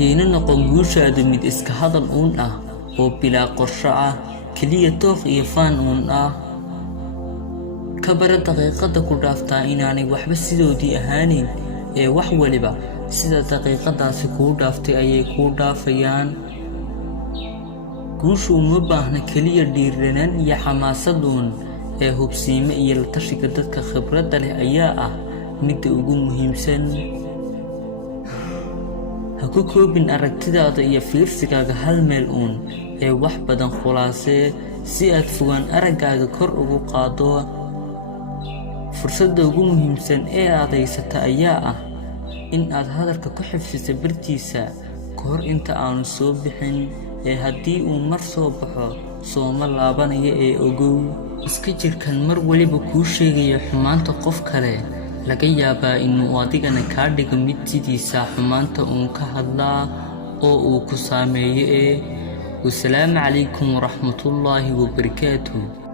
yayna noqon guushaadu mid iska hadal uun ah oo bilaa qorsho ah kaliya tooq iyo faan uun ah. ka bara daqiiqada ku dhaaftaa inaanay waxba sidoodii ahaanin ee wax waliba sida daqiiqadaasi kuu dhaaftay ayay kuu dhaafayaan. guushu uma baahna kaliya dhiiranaan iyo xamaasad uun ee hubsiimo iyo la tashiga dadka khibradda leh ayaa ah midda ugu muhiimsan. ha ku koobin aragtidaada iyo fiirsigaaga hal meel uun ee wax badan khulaasee si aad fogaan araggaaga kor ugu qaado. fursadda ugu muhiimsan ee aad haysata ayaa ah in aad hadalka ku xifdiso bartiisa ka hor inta aanu soo bixin, ee haddii uu mar soo baxo sooma laabanaya ee ogow. iska jirkan mar waliba kuu sheegaya xumaanta qof kale laga yaabaa inuu adigana kaa dhigo mid sidiisa xumaanta uun ka hadlaa oo uu ku saameeyo. Wassalaamu calaykum waraxmatullaahi wabarakaatuh.